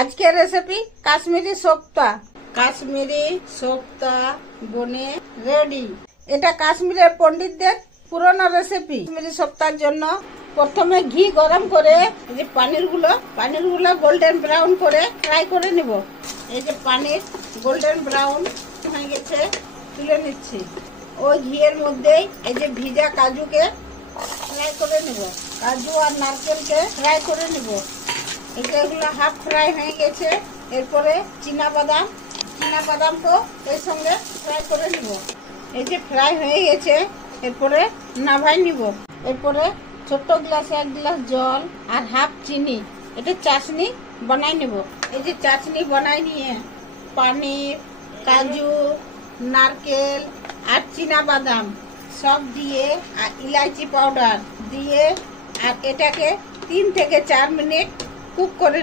আজকের রেসিপি কাশ্মীরি সোক্তা। কাশ্মীরি সোক্তা বনে রেডি। এটা কাশ্মীরের পণ্ডিতদের পুরনো রেসিপি। কাশ্মীরি সোক্তার জন্য প্রথমে ঘি গরম করে এই যে পানিরগুলো গোল্ডেন ব্রাউন করে ফ্রাই করে নিব। এই যে পানির গোল্ডেন ব্রাউন হয়ে গেছে, তুলে নিচ্ছি। ওই ঘিয়ের মধ্যেই এই যে ভিজা কাজুকে ফ্রাই করে নিব, কাজু আর নারকেলকে ফ্রাই করে নিব। এগুলো হাফ ফ্রাই হয়ে গেছে। এরপরে চীনাবাদামকেও এর সঙ্গে ফ্রাই করে নিব। এই যে ফ্রাই হয়ে গেছে, এরপরে নামাই নিব। এরপরে ছোট্ট গ্লাসে 1 গ্লাস জল আর হাফ চিনি, এটা চাশনি বানাই নেব। এই যে চাশনি বানাই নিয়ে পানির, কাজু, নারকেল আর চীনাবাদাম সব দিয়ে আর ইলাইচি পাউডার দিয়ে আর এটাকে 3 থেকে 4 মিনিট কুক করে